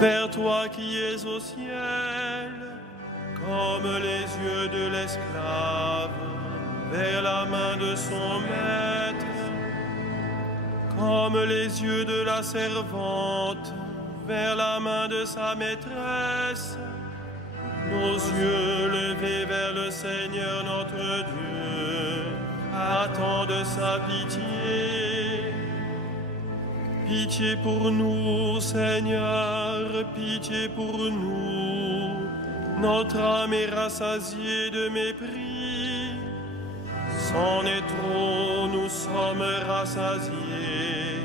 Vers toi qui es au ciel, comme les yeux de l'esclave vers la main de son maître, comme les yeux de la servante vers la main de sa maîtresse, nos yeux levés vers le Seigneur notre Dieu, attendent sa pitié. Pitié pour nous, Seigneur, pitié pour nous. Notre âme est rassasiée de mépris. C'en est trop, nous sommes rassasiés.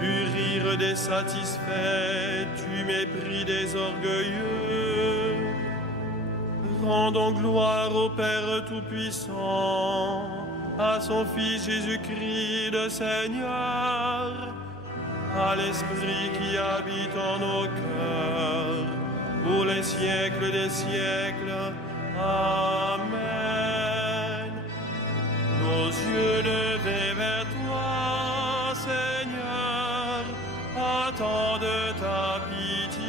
Du rire des satisfaits, du mépris des orgueilleux. Rendons gloire au Père Tout-Puissant, à son Fils Jésus-Christ le Seigneur, à l'Esprit qui habite en nos cœurs, pour les siècles des siècles. Amen. Nos yeux levés vers toi, Seigneur, attendent ta pitié.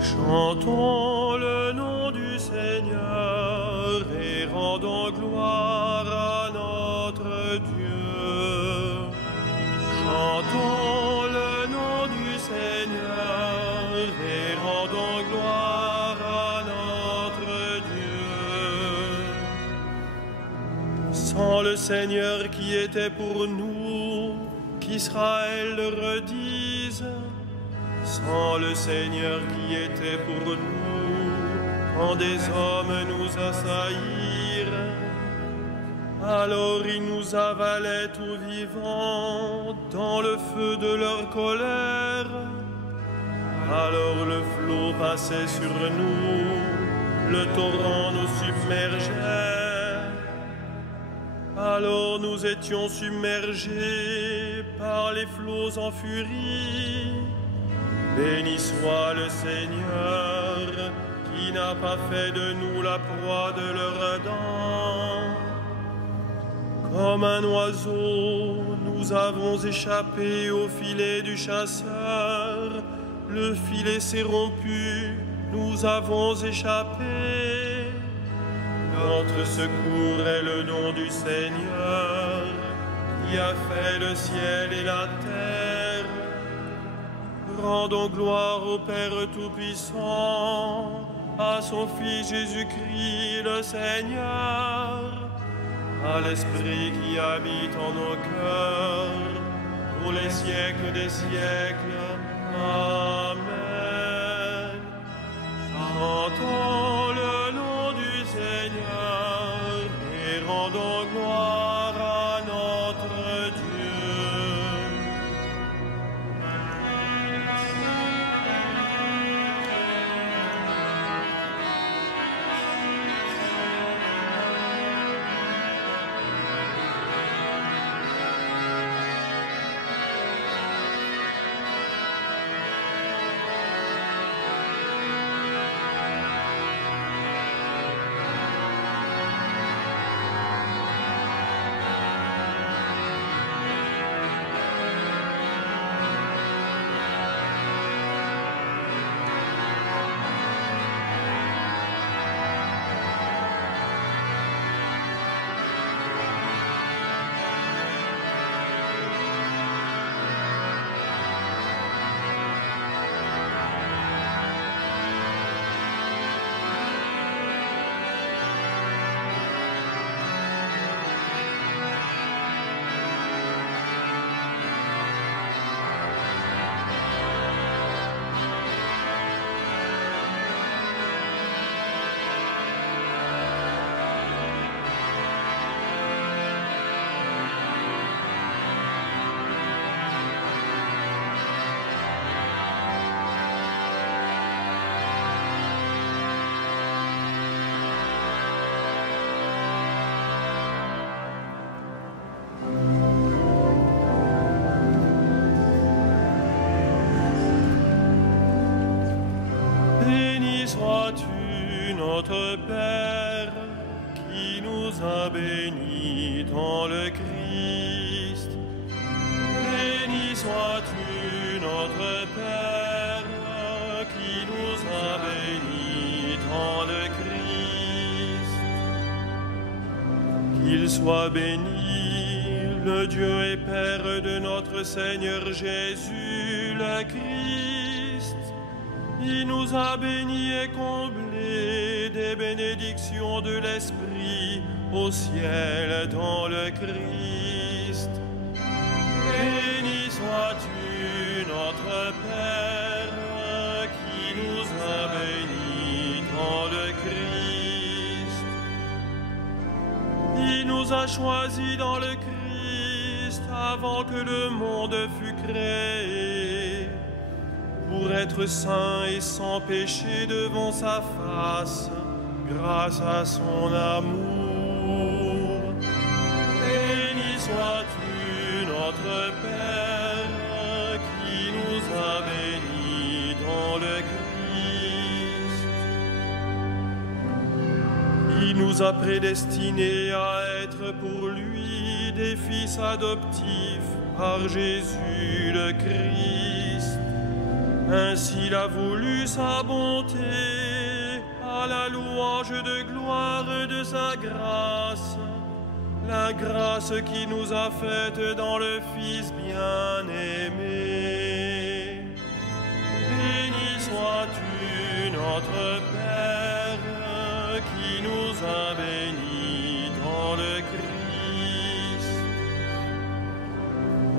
Chantons le nom du Seigneur et rendons gloire à notre Dieu. Chantons le nom du Seigneur et rendons gloire à notre Dieu. Sans le Seigneur qui était pour nous, qu'Israël le redise. Sans le Seigneur qui était pour nous, quand des hommes nous assaillirent, alors ils nous avalaient tout vivants dans le feu de leur colère. Alors le flot passait sur nous, le torrent nous submergeait. Alors nous étions submergés par les flots en furie. Béni soit le Seigneur, qui n'a pas fait de nous la proie de leurs dents. Comme un oiseau, nous avons échappé au filet du chasseur. Le filet s'est rompu, nous avons échappé. Notre secours est le nom du Seigneur, qui a fait le ciel et la terre. Rendons gloire au Père Tout-Puissant, à son Fils Jésus-Christ le Seigneur, à l'Esprit qui habite en nos cœurs, pour les siècles des siècles. Amen. Chantons le nom du Seigneur et rendons gloire à notre Dieu. notre Père, qui nous a bénis dans le Christ. Béni sois-tu, notre Père, qui nous a bénis dans le Christ. Qu'il soit béni, le Dieu et Père de notre Seigneur Jésus, le Christ. Il nous a bénis et comblés des bénédictions de l'Esprit au ciel dans le Christ. Béni sois-tu, notre Père, qui nous a bénis dans le Christ. Il nous a choisis dans le Christ avant que le monde fût créé, pour être saints et sans péché devant sa face, grâce à son amour. Béni sois-tu, notre Père, qui nous a bénis dans le Christ. Il nous a prédestinés à être pour lui des fils adoptifs par Jésus le Christ. Ainsi il a voulu sa bonté, à la louange de gloire de sa grâce, la grâce qui nous a faite dans le Fils bien-aimé. Béni sois-tu, notre Père, qui nous a bénis dans le Christ.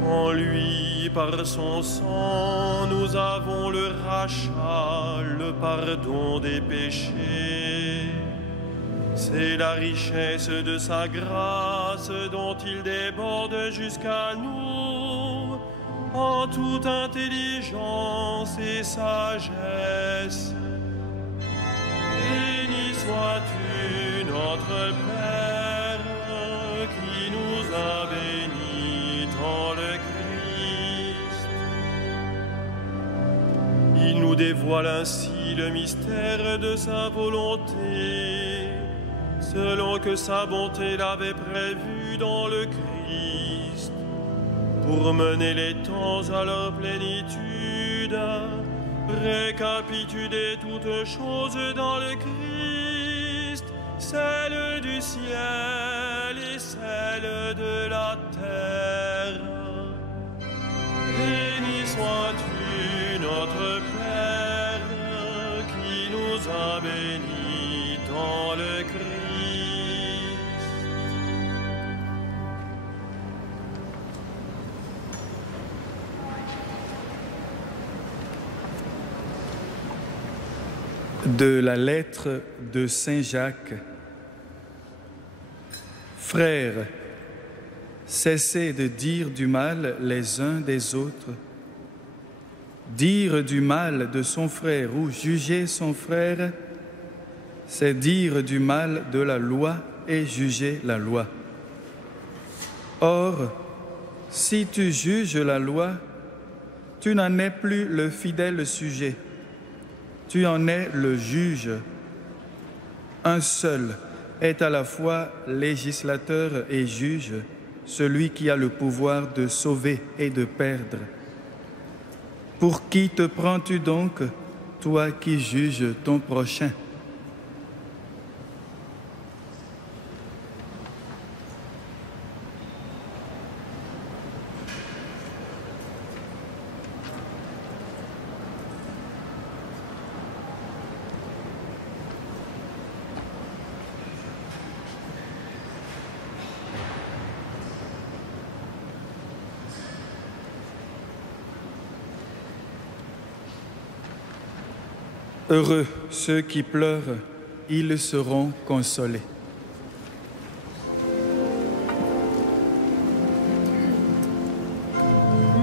En lui, par son sang, nous avons le rachat, le pardon des péchés. C'est la richesse de sa grâce dont il déborde jusqu'à nous, en toute intelligence et sagesse. Béni sois-tu, notre Père, qui nous a bénis dans le Christ. Il nous dévoile ainsi le mystère de sa volonté, selon que sa bonté l'avait prévu dans le Christ, pour mener les temps à leur plénitude, récapituler toutes choses dans le Christ, celles du ciel et celles de la terre. Béni sois-tu, notre Père, qui nous a bénis dans le Christ. De la lettre de Saint Jacques. Frères, cessez de dire du mal les uns des autres. Dire du mal de son frère ou juger son frère, c'est dire du mal de la loi et juger la loi. Or, si tu juges la loi, tu n'en es plus le fidèle sujet. Tu en es le juge. Un seul est à la fois législateur et juge, celui qui a le pouvoir de sauver et de perdre. Pour qui te prends-tu donc, toi qui juges ton prochain ? Heureux ceux qui pleurent, ils seront consolés.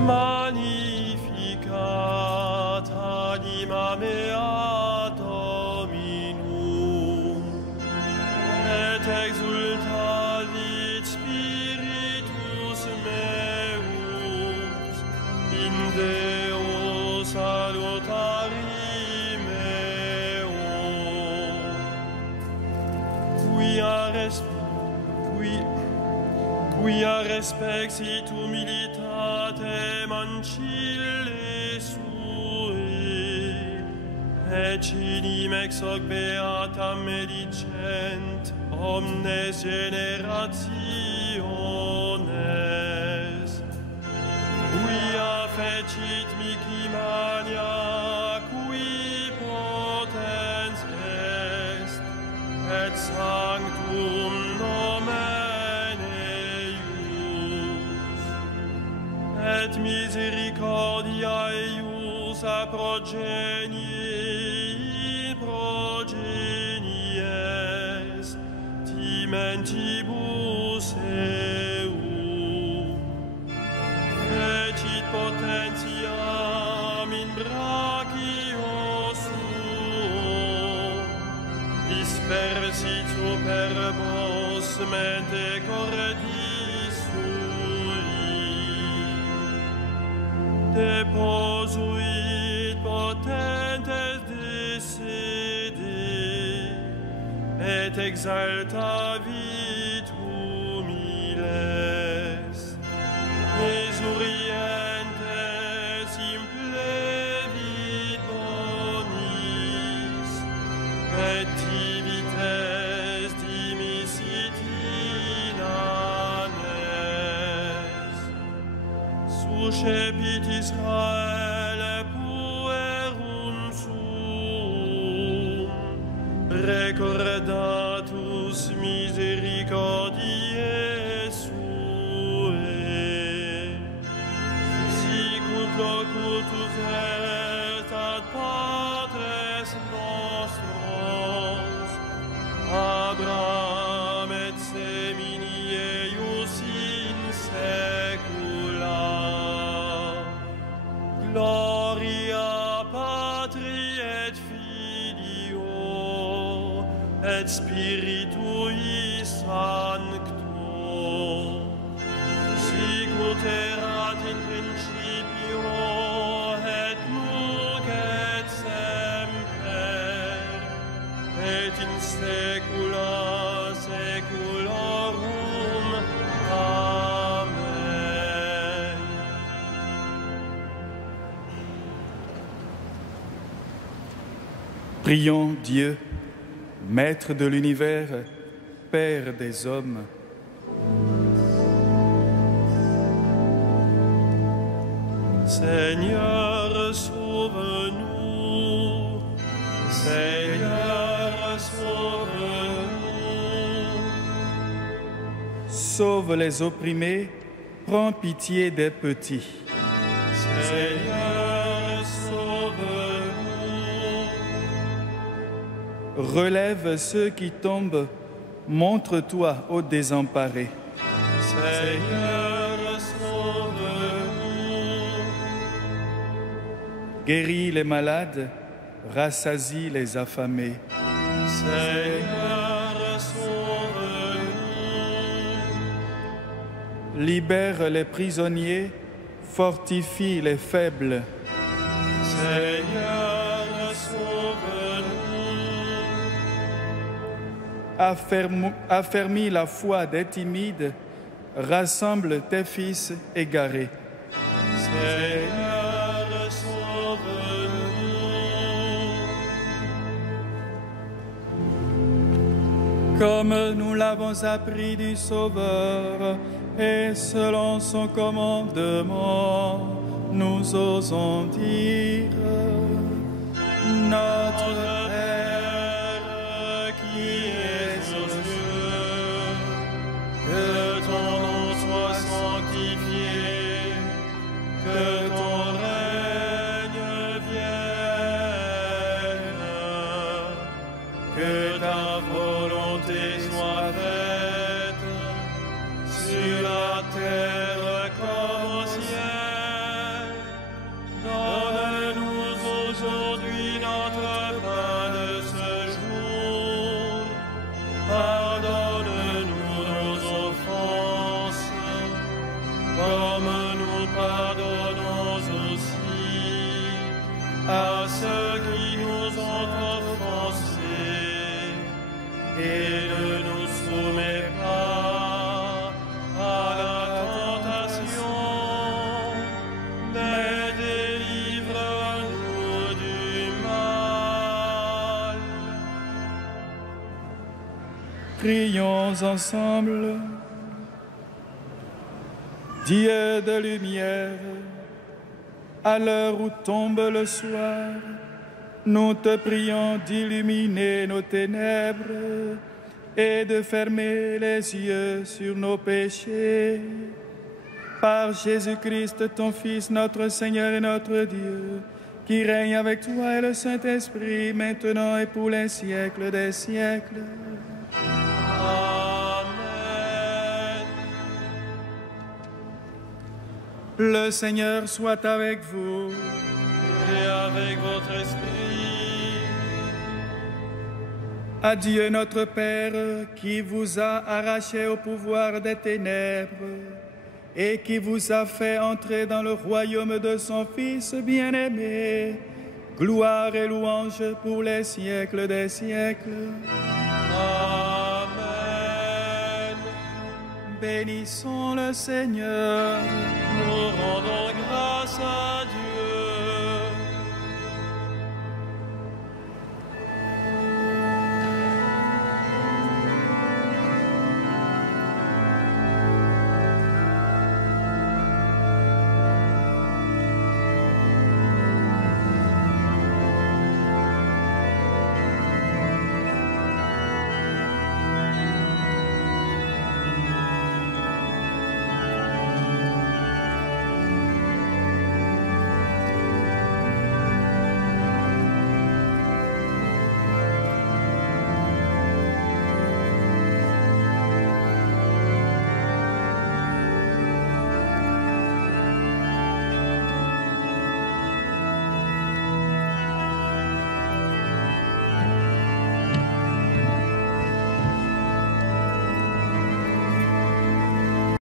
Magnificat anima mea Dominum, et exultavit spiritus meus, in Deo salutari meo. quia respexit humilitatem ancille sui, et cinim ex hoc beatam medicent omnes generationes, quia fecit mihi mania, qui potens est, et sanctum nomen eius, et misericordia eius a progenies, timentibus eum, fecit potentiam in brachio suo, dispersit superbos mente cordis sui, deposuit potentes desede, et exaltavit humiles, exurientes implevit bonis, et tibites dimisit inanes, suscepit Israel puerum suum, recordatus misericordiae suae, sicut locutus est ad patres nostros, Abraham et semini eius in saecula. Gloria Patri et Filio et Spiritui Sancto, sicut erat in principio et nunc et semper, et in saecula saeculorum. Amen. Prions Dieu, Maître de l'univers, Père des hommes. Seigneur, sauve-nous. Seigneur, sauve-nous. Sauve les opprimés, prends pitié des petits. Seigneur, sauve-nous. Relève ceux qui tombent, montre-toi aux désemparés. Seigneur, sauve-nous. Guéris les malades, rassasie les affamés. Seigneur, sauve-nous. Libère les prisonniers, fortifie les faibles. Seigneur, sauve-nous. Affermis la foi des timides, rassemble tes fils égarés. Seigneur, sauve-nous. Comme nous l'avons appris du Sauveur, et selon son commandement, nous osons dire: Notre Père qui es aux cieux, que ton nom soit sanctifié, que ton règne vienne, que ta volonté soit faite sur la terre comme au ciel. Donne-nous aujourd'hui notre pain de ce jour. Pardonne-nous nos offenses, comme nous pardonnons aussi à ceux qui nous ont offensés. Et ne nous Prions ensemble. Dieu de lumière, à l'heure où tombe le soir, nous te prions d'illuminer nos ténèbres et de fermer les yeux sur nos péchés. Par Jésus-Christ, ton Fils, notre Seigneur et notre Dieu, qui règne avec toi et le Saint-Esprit, maintenant et pour les siècles des siècles. Amen. Le Seigneur soit avec vous. Et avec votre esprit. Adieu notre Père, qui vous a arraché au pouvoir des ténèbres et qui vous a fait entrer dans le royaume de son Fils bien-aimé. Gloire et louange pour les siècles des siècles. Amen. Bénissons le Seigneur. Nous rendons grâce à Dieu.